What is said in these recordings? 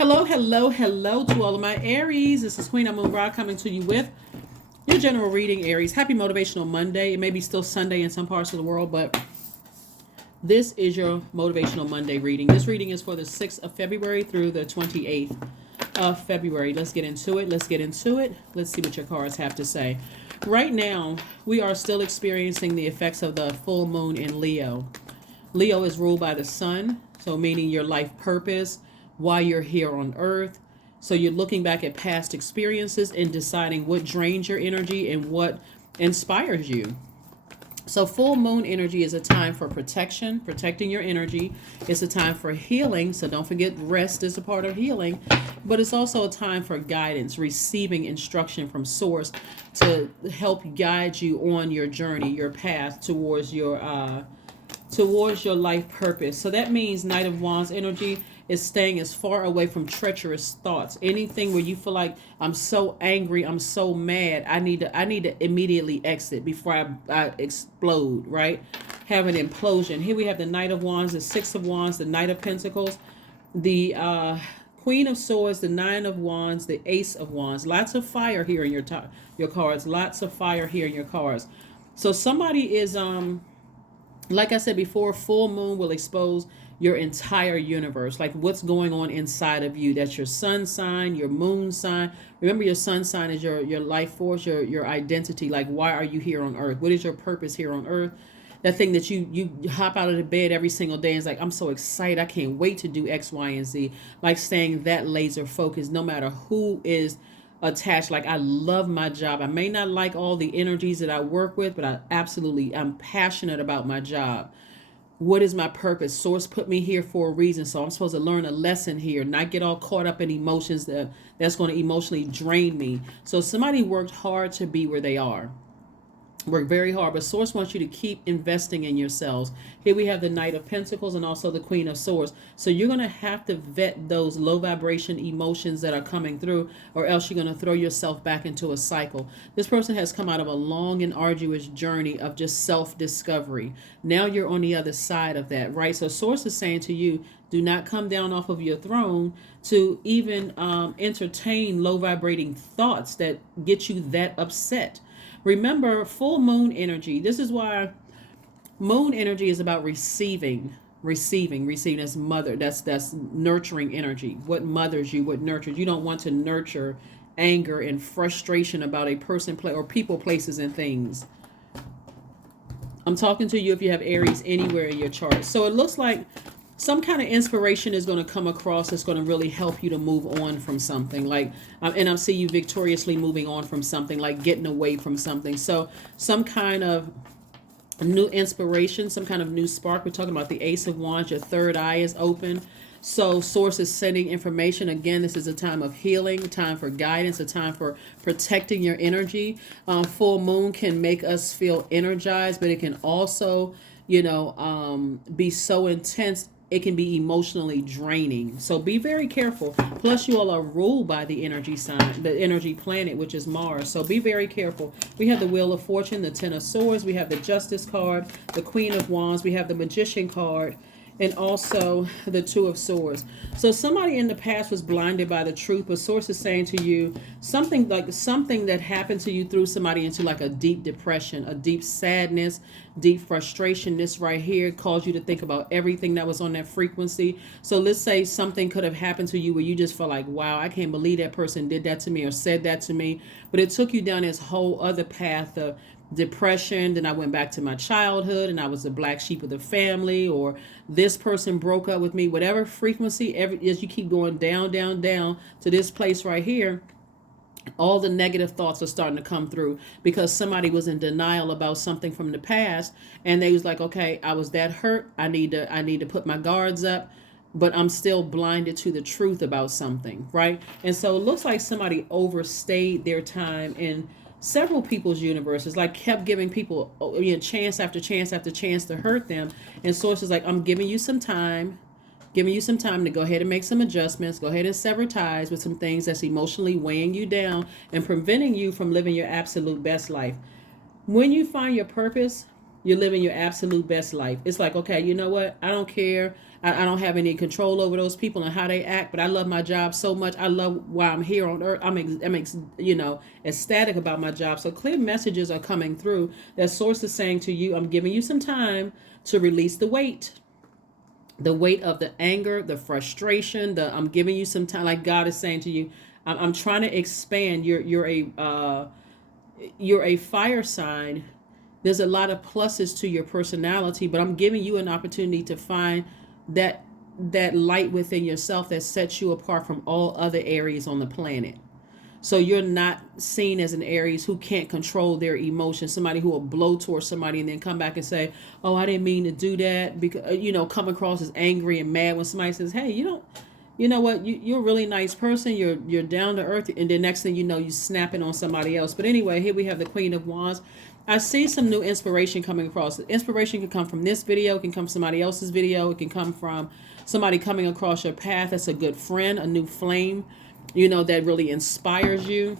Hello, hello, hello to all of my Aries. This is Queen Amun Ra coming to you with your general reading, Aries. Happy Motivational Monday. It may be still Sunday in some parts of the world, but this is your Motivational Monday reading. This reading is for the 6th of February through the 28th of February. Let's get into it. Let's get into it. Let's see what your cards have to say. Right now, we are still experiencing the effects of the full moon in Leo. Leo is ruled by the sun, so meaning your life purpose, why you're here on earth. So you're looking back at past experiences and deciding what drains your energy and what inspires you. So full moon energy is a time for protection, protecting your energy. It's a time for healing. So don't forget rest is a part of healing, but it's also a time for guidance, receiving instruction from source to help guide you on your journey, your path towards your life purpose. So that means Knight of Wands energy is staying as far away from treacherous thoughts. Anything where you feel like I'm so angry, I'm so mad, I need to immediately exit before I explode, right? Have an implosion. Here we have the Knight of Wands, the Six of Wands, the Knight of Pentacles, the Queen of Swords, the Nine of Wands, the Ace of Wands. Lots of fire here in your cards. Lots of fire here in your cards. So somebody is like I said before, full moon will expose your entire universe, like what's going on inside of you. That's your sun sign, your moon sign. Remember, your sun sign is your life force, your identity. Like, why are you here on earth? What is your purpose here on earth? That thing that you hop out of the bed every single day and it's like, I'm so excited, I can't wait to do X, Y, and Z. Like staying that laser focused no matter who is attached. Like, I love my job. I may not like all the energies that I work with, but I'm passionate about my job. What is my purpose? Source put me here for a reason, so I'm supposed to learn a lesson here, not get all caught up in emotions that's going to emotionally drain me. So somebody worked hard to be where they are. Work very hard, but source wants you to keep investing in yourselves. Here we have the Knight of Pentacles and also the Queen of Swords. So you're going to have to vet those low vibration emotions that are coming through, or else you're going to throw yourself back into a cycle. This person has come out of a long and arduous journey of just self-discovery. Now you're on the other side of that, right? So source is saying to you, do not come down off of your throne to even entertain low vibrating thoughts that get you that upset. Remember, full moon energy. This is why moon energy is about receiving as mother. That's nurturing energy. What mothers you, what nurtures. You don't want to nurture anger and frustration about a person, or people, places, and things. I'm talking to you if you have Aries anywhere in your chart. So it looks like some kind of inspiration is going to come across that's going to really help you to move on from something. Like, and I see you victoriously moving on from something, like getting away from something. So some kind of new inspiration, some kind of new spark. We're talking about the Ace of Wands. Your third eye is open. So source is sending information. Again, this is a time of healing, a time for guidance, a time for protecting your energy. Full moon can make us feel energized, but it can also, be so intense it can be emotionally draining. So be very careful. Plus, you all are ruled by the energy sign, the energy planet, which is Mars. So be very careful. We have the Wheel of Fortune, the Ten of Swords. We have the Justice card, the Queen of Wands. We have the Magician card, and also the Two of Swords. So somebody in the past was blinded by the truth, but source is saying to you something that happened to you threw somebody into like a deep depression, a deep sadness, deep frustration. This right here caused you to think about everything that was on that frequency. So let's say something could have happened to you where you just felt like, wow, I can't believe that person did that to me or said that to me. But it took you down this whole other path of depression. Then I went back to my childhood and I was the black sheep of the family, or this person broke up with me. Whatever frequency, as you keep going down to this place right here, all the negative thoughts are starting to come through because somebody was in denial about something from the past, and they was like, okay, I was that hurt, I need to put my guards up, but I'm still blinded to the truth about something, right? And so it looks like somebody overstayed their time in several people's universes, like kept giving people chance after chance after chance to hurt them. And sources like, I'm giving you some time to go ahead and make some adjustments, go ahead and sever ties with some things that's emotionally weighing you down and preventing you from living your absolute best life. When you find your purpose, You're living your absolute best life. It's like, okay, you know what? I don't care. I don't have any control over those people and how they act, but I love my job so much. I love why I'm here on earth. Ecstatic about my job. So clear messages are coming through. That source is saying to you, I'm giving you some time to release the weight. The weight of the anger, the frustration, I'm giving you some time. Like God is saying to you, I'm trying to expand. You're a fire sign. There's a lot of pluses to your personality, but I'm giving you an opportunity to find that light within yourself that sets you apart from all other Aries on the planet. So you're not seen as an Aries who can't control their emotions, somebody who will blow towards somebody and then come back and say, oh, I didn't mean to do that, because come across as angry and mad when somebody says, hey, you know what, you're a really nice person, you're down to earth, and then next thing you know, you snapping on somebody else. But anyway, here we have the Queen of Wands. I see some new inspiration coming across. Inspiration can come from this video, it can come from somebody else's video, it can come from somebody coming across your path that's a good friend, a new flame, that really inspires you,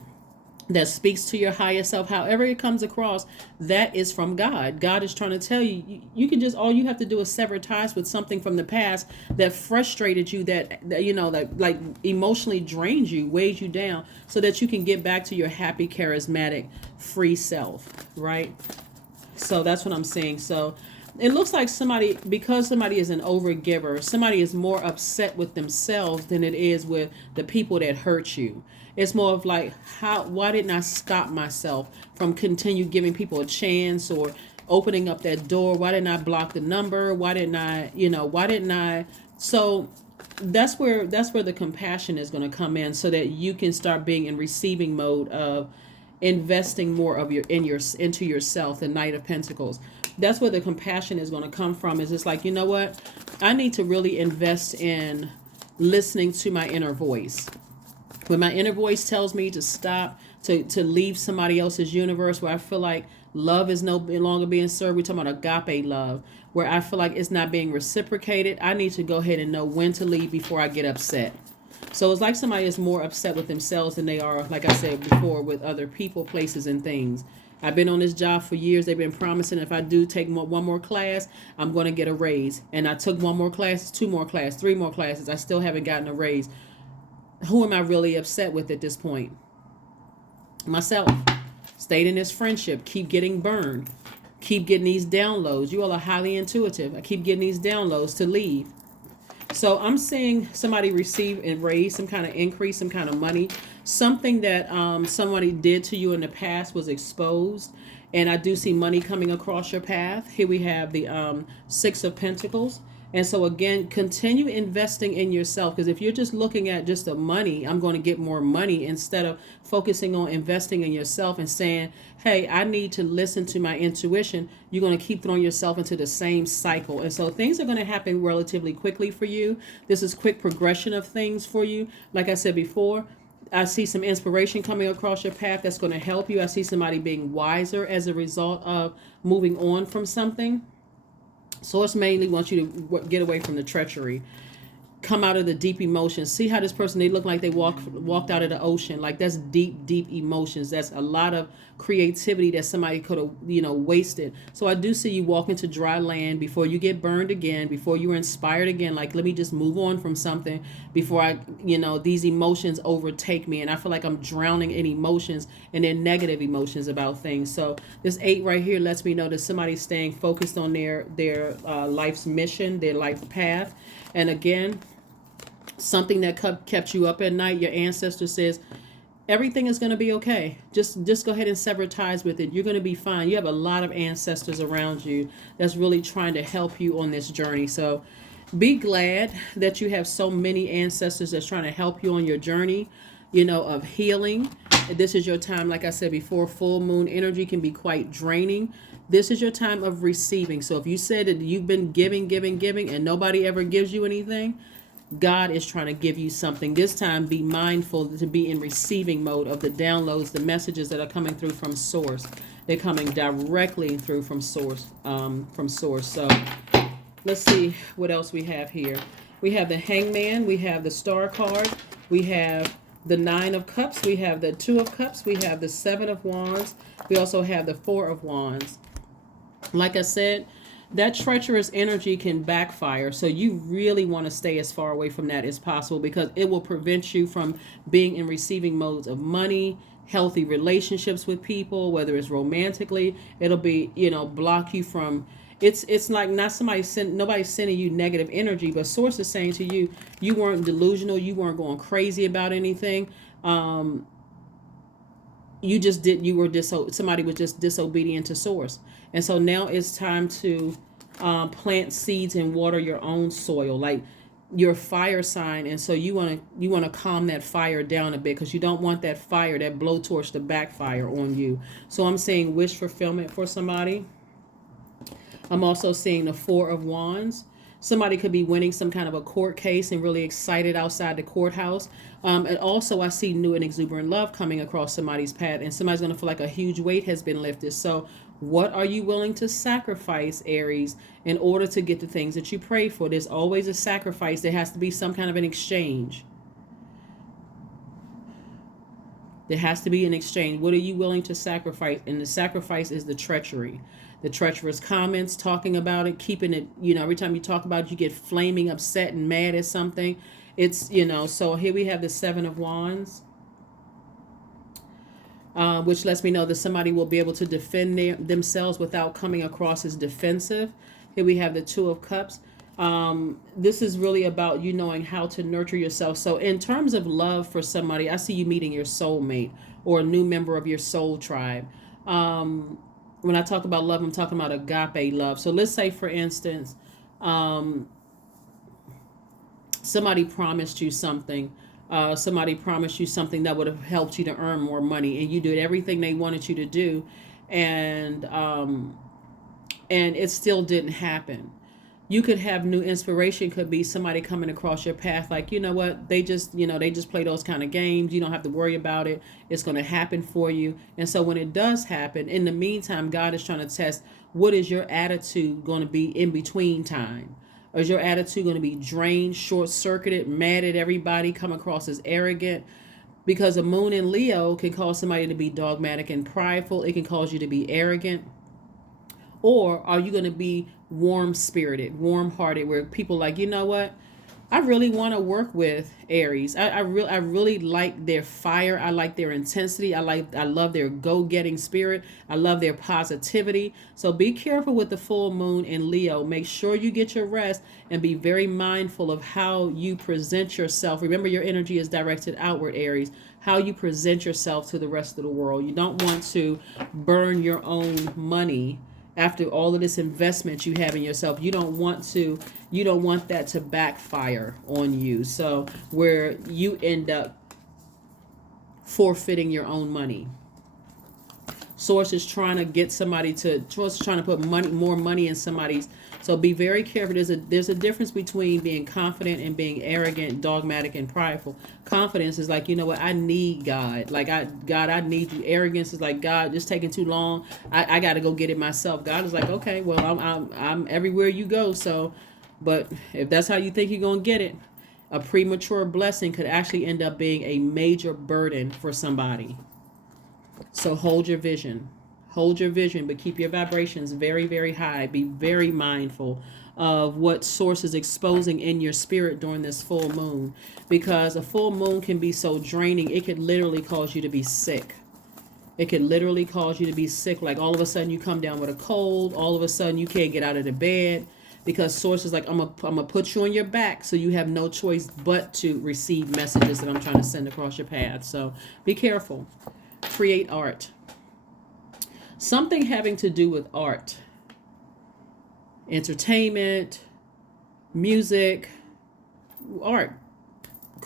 that speaks to your higher self. However it comes across, that is from God. God is trying to tell you, you can just, all you have to do is sever ties with something from the past that frustrated you, that like emotionally drained you, weighed you down, so that you can get back to your happy, charismatic, free self, right? So that's what I'm saying. So it looks like because somebody is an overgiver, somebody is more upset with themselves than it is with the people that hurt you. It's more of like, why didn't I stop myself from continue giving people a chance or opening up that door? Why didn't I block the number? Why didn't I? So that's where the compassion is going to come in, so that you can start being in receiving mode of investing more of into yourself. The Knight of Pentacles. That's where the compassion is going to come from. Is it's like, you know what? I need to really invest in listening to my inner voice. When my inner voice tells me to stop, to leave somebody else's universe, where I feel like love is no longer being served. We're talking about agape love, where I feel like it's not being reciprocated. I need to go ahead and know when to leave before I get upset. So it's like somebody is more upset with themselves than they are, like I said before, with other people, places, and things. I've been on this job for years. They've been promising if I do take one more class, I'm going to get a raise. And I took one more class, 2 more classes, 3 more classes. I still haven't gotten a raise. Who am I really upset with at this point? Myself. Stayed in this friendship. Keep getting burned. Keep getting these downloads. You all are highly intuitive. I keep getting these downloads to leave. So I'm seeing somebody receive and raise some kind of increase, some kind of money. Something that somebody did to you in the past was exposed. And I do see money coming across your path. Here we have the 6 of Pentacles. And so again, continue investing in yourself, because if you're just looking at just the money, I'm going to get more money, instead of focusing on investing in yourself and saying, hey, I need to listen to my intuition, you're going to keep throwing yourself into the same cycle. And so things are going to happen relatively quickly for you. This is quick progression of things for you. Like I said before, I see some inspiration coming across your path that's going to help you. I see somebody being wiser as a result of moving on from something. Source mainly wants you to get away from the treachery. Come out of the deep emotions. See how this person, they look like they walked out of the ocean. Like that's deep emotions. That's a lot of creativity that somebody could have, wasted. So I do see you walk into dry land before you get burned again, before you are inspired again. Like, let me just move on from something before these emotions overtake me. And I feel like I'm drowning in emotions, and they're negative emotions about things. So this 8 right here lets me know that somebody's staying focused on their life's mission, their life path. And again, something that kept you up at night, your ancestor says, everything is going to be okay. Just go ahead and sever ties with it. You're going to be fine. You have a lot of ancestors around you that's really trying to help you on this journey. So be glad that you have so many ancestors that's trying to help you on your journey, of healing. This is your time, like I said before, full moon energy can be quite draining. This is your time of receiving. So if you said that you've been giving, and nobody ever gives you anything, God is trying to give you something. This time, be mindful to be in receiving mode of the downloads, the messages that are coming through from source. They're coming directly through from source. So let's see what else we have here. We have the Hangman. We have the Star card. We have the 9 of Cups. We have the 2 of Cups. We have the 7 of Wands. We also have the 4 of Wands. Like I said, that treacherous energy can backfire. So you really want to stay as far away from that as possible, because it will prevent you from being in receiving modes of money, healthy relationships with people, whether it's romantically. It'll be, block you from. It's like not nobody's sending you negative energy, but source is saying to you, you weren't delusional, you weren't going crazy about anything. You just did you were somebody was just disobedient to source, and so now it's time to plant seeds and water your own soil, like your fire sign. And so you want to calm that fire down a bit, because you don't want that fire, that blowtorch, to backfire on you. So I'm saying wish fulfillment for somebody. I'm also seeing the Four of Wands. Somebody could be winning some kind of a court case and really excited outside the courthouse. And also I see new and exuberant love coming across somebody's path, and somebody's going to feel like a huge weight has been lifted. So what are you willing to sacrifice, Aries, in order to get the things that you pray for? There's always a sacrifice. There has to be some kind of an exchange. There has to be an exchange. What are you willing to sacrifice? And the sacrifice is the treachery. The treacherous comments, talking about it, keeping it, every time you talk about it, you get flaming upset and mad at something. It's, so here we have the Seven of Wands, which lets me know that somebody will be able to defend themselves without coming across as defensive. Here we have the Two of Cups. This is really about you knowing how to nurture yourself. So in terms of love for somebody, I see you meeting your soulmate or a new member of your soul tribe. When I talk about love, I'm talking about agape love. So let's say, for instance, somebody promised you something. Somebody promised you something that would have helped you to earn more money, and you did everything they wanted you to do, and it still didn't happen. You could have new inspiration. Could be somebody coming across your path, like, you know what, they just play those kind of games. You don't have to worry about it. It's going to happen for you. And so when it does happen, in the meantime, God is trying to test, what is your attitude going to be in between time? Or is your attitude going to be drained, short-circuited, mad at everybody, come across as arrogant? Because a moon in Leo can cause somebody to be dogmatic and prideful. It can cause you to be arrogant. Or are you going to be warm-spirited, warm-hearted, where people like, you know what? I really want to work with Aries. I really like their fire. I like their intensity. I love their go-getting spirit. I love their positivity. So be careful with the full moon in Leo. Make sure you get your rest and be very mindful of how you present yourself. Remember, your energy is directed outward, Aries. How you present yourself to the rest of the world. You don't want to burn your own money after all of this investment you have in yourself. You don't want that to backfire on you. So where you end up forfeiting your own money. Source is trying to get somebody to, trying to put more money in somebody's. So be very careful. There's a difference between being confident and being arrogant, dogmatic, and prideful. Confidence is like, you know what, I need God. Like, God, I need you. Arrogance is like, God, it's taking too long. I got to go get it myself. God is like, okay, well, I'm everywhere you go. So, but if that's how you think you're going to get it, a premature blessing could actually end up being a major burden for somebody. So hold your vision. Hold your vision, but keep your vibrations very, very high. Be very mindful of what source is exposing in your spirit during this full moon. Because a full moon can be so draining, it could literally cause you to be sick. It could literally cause you to be sick. Like all of a sudden you come down with a cold. All of a sudden you can't get out of the bed. Because source is like, I'm gonna put you on your back, so you have no choice but to receive messages that I'm trying to send across your path. So be careful. Create art. Something having to do with art, entertainment, music, art,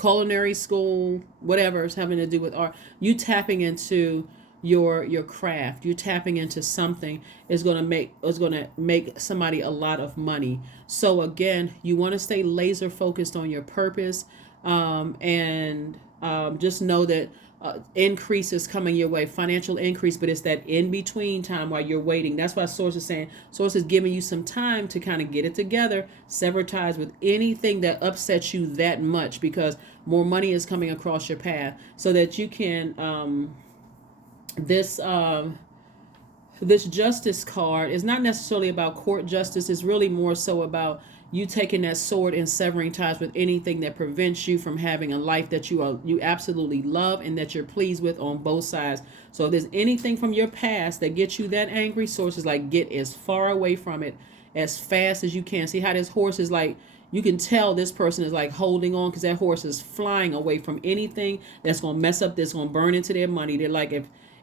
culinary school, whatever is having to do with art. You tapping into your craft. You tapping into something is going to make somebody a lot of money. So again, you want to stay laser focused on your purpose, and just know that increase is coming your way, financial increase, but it's that in between time while you're waiting. That's why Source is saying, Source is giving you some time to kind of get it together, sever ties with anything that upsets you that much, because more money is coming across your path, so that you can this This justice card is not necessarily about court justice. It's really more so about you taking that sword and severing ties with anything that prevents you from having a life that you absolutely love and that you're pleased with on both sides. So if there's anything from your past that gets you that angry, source is like, get as far away from it as fast as you can. See how this horse is like, you can tell this person is like holding on because that horse is flying away from anything that's going to mess up, that's going to burn into their money. They're like,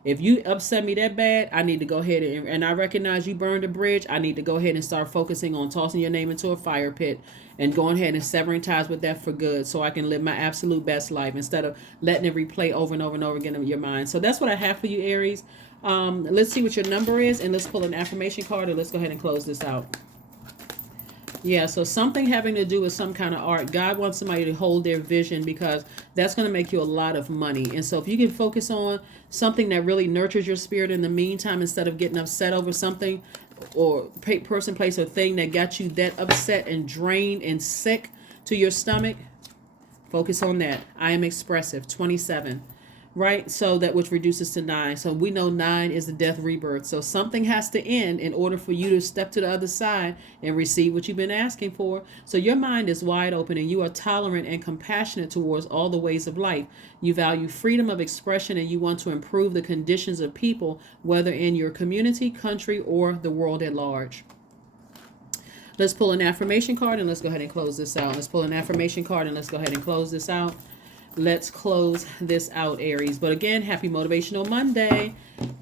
if you upset me that bad, I need to go ahead and I recognize you burned a bridge. I need to go ahead and start focusing on tossing your name into a fire pit and going ahead and severing ties with that for good, so I can live my absolute best life instead of letting it replay over and over and over again in your mind. So that's what I have for you, Aries. Let's see what your number is, and let's pull an affirmation card, and let's go ahead and close this out. Yeah, so something having to do with some kind of art. God wants somebody to hold their vision because that's going to make you a lot of money. And so if you can focus on something that really nurtures your spirit in the meantime, instead of getting upset over something or person, place, or thing that got you that upset and drained and sick to your stomach, focus on that. I am expressive, 27. Right? So that which reduces to 9. So we know 9 is the death rebirth. So something has to end in order for you to step to the other side and receive what you've been asking for. So your mind is wide open and you are tolerant and compassionate towards all the ways of life. You value freedom of expression and you want to improve the conditions of people, whether in your community, country, or the world at large. Let's pull an affirmation card and let's go ahead and close this out. Let's pull an affirmation card and let's go ahead and close this out. Let's close this out, Aries. But again, happy Motivational Monday.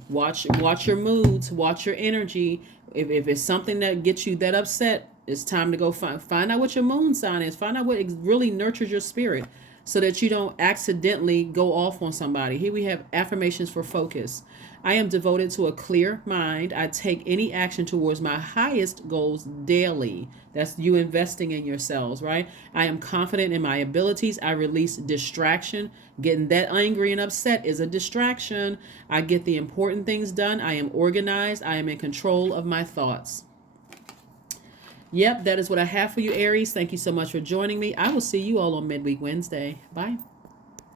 Watch your moods, watch your energy. If it's something that gets you that upset, it's time to go find out what your moon sign is. Find out what really nurtures your spirit so that you don't accidentally go off on somebody. Here we have affirmations for focus. I am devoted to a clear mind. I take any action towards my highest goals daily. That's you investing in yourselves, right? I am confident in my abilities. I release distraction. Getting that angry and upset is a distraction. I get the important things done. I am organized. I am in control of my thoughts. Yep, that is what I have for you, Aries. Thank you so much for joining me. I will see you all on Midweek Wednesday. Bye.